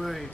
Right.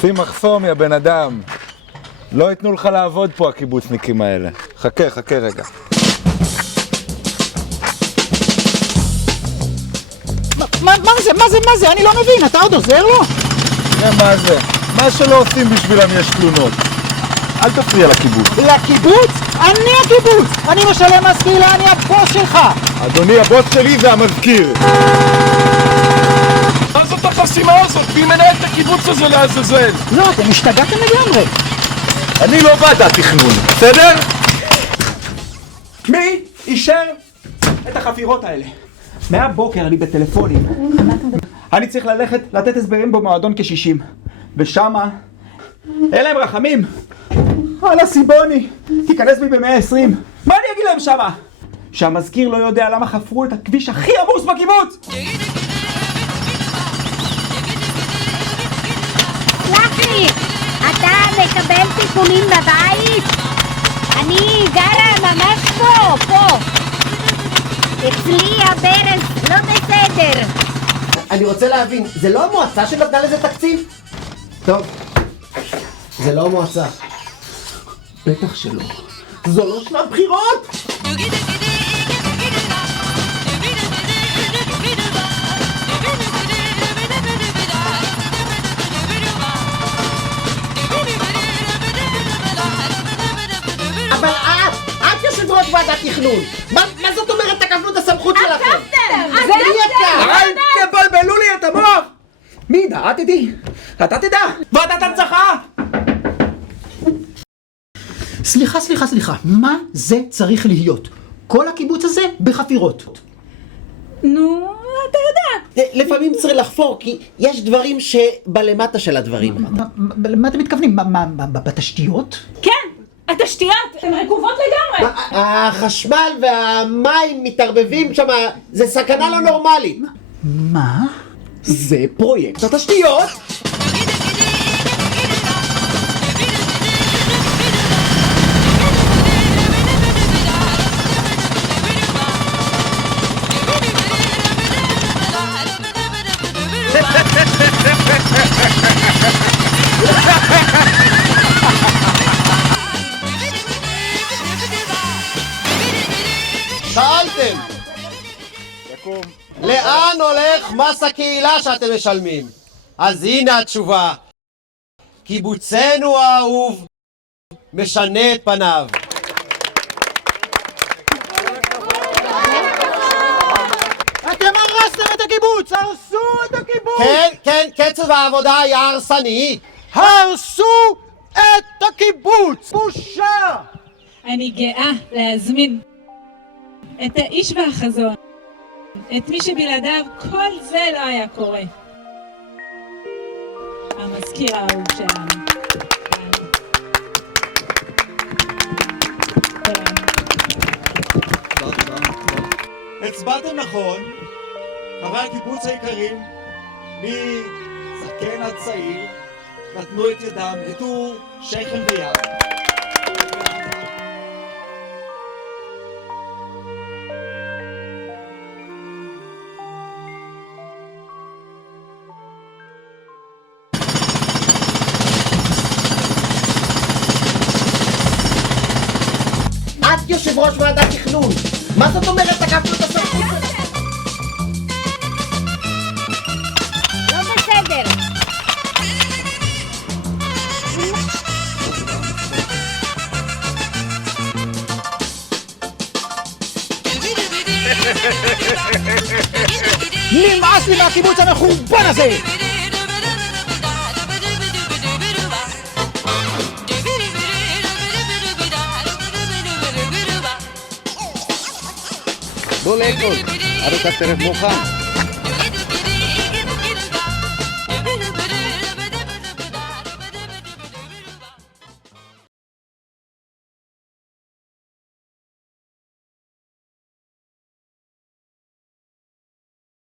שים מחסום, יא בן אדם. לא ייתנו לך לעבוד פה הקיבוצניקים האלה. חכה רגע. מה זה? אני לא מבין, אתה עוד עוזר לו? מה זה? מה שלא עושים בשבילם יש תלונות. אל תפריע לקיבוץ. לקיבוץ? אני הקיבוץ! אני משלם מס קהילה, אני הבוס שלך! אדוני, הבוס שלי זה המזכיר. מה זאת החסימה הזאת? מי מנהל את הקיבוץ הזה לעזאזל? לא, אתם השתגעתם לגמרי. אני לא ועדת תכנון, בסדר? מי אישר את החפירות האלה? מהבוקר אני בטלפונים. אני צריך ללכת לתת הסברים במועדון כ-60. ושמה, אין להם רחמים. הלאה סיבוני, תיכנס בי ב-120. מה אני אגיד להם שמה? שהמזכיר לא יודע למה חפרו את הכביש הכי עמוס בקיבוץ. סלחי, אתה מקבל טיפולים בבית? אני גרה ממש פה. אצלי הברז לא בסדר. אני רוצה להבין, זה לא המועצה שנתנה לזה תקציב? טוב, זה לא המועצה. בטח שלא. זו לא שנת בחירות! אבל את יושבת ראש ועדת תכנון. מה זאת אומרת תקפנו את הסמכות שלכם? זה אל תבלבלו לי את המוח! מי דעת איתי? אתה תדע! ועדת הנצחה! סליחה, מה זה צריך להיות? כל הקיבוץ הזה בחפירות. נו, אתה יודע. לפעמים צריך לחפור, כי יש דברים שבלמטה של הדברים. למה אתם מתכוונים? בתשתיות? כן, התשתיות הן רקובות לגמרי. החשמל והמים מתערבבים שם, זה סכנה לא נורמלית. מה? זה פרויקט התשתיות. שאלתם, לאן הולך מס הקהילה שאתם משלמים? אז הנה התשובה. קיבוצנו האהוב משנה את פניו. אתם הרסתם את הקיבוץ! הרסו את הקיבוץ! כן, קצב העבודה היה הרסני. הרסו את הקיבוץ! בושה! אני גאה להזמין את האיש והחזון, את מי שבלעדיו כל זה לא היה קורה. המזכיר האהוב שלנו. הצבעתם נכון, חברי הקיבוץ היקרים, מזקן עד צעיר, נתנו את ידם, נטו שכם ויד. ראש ועדת תכנון. מה זאת אומרת תקפנו את הסמכות? לא בסדר. נמאס לי מהקיבוץ המחורבן הזה! בוא לאכול, ארוחת ערב מוכן.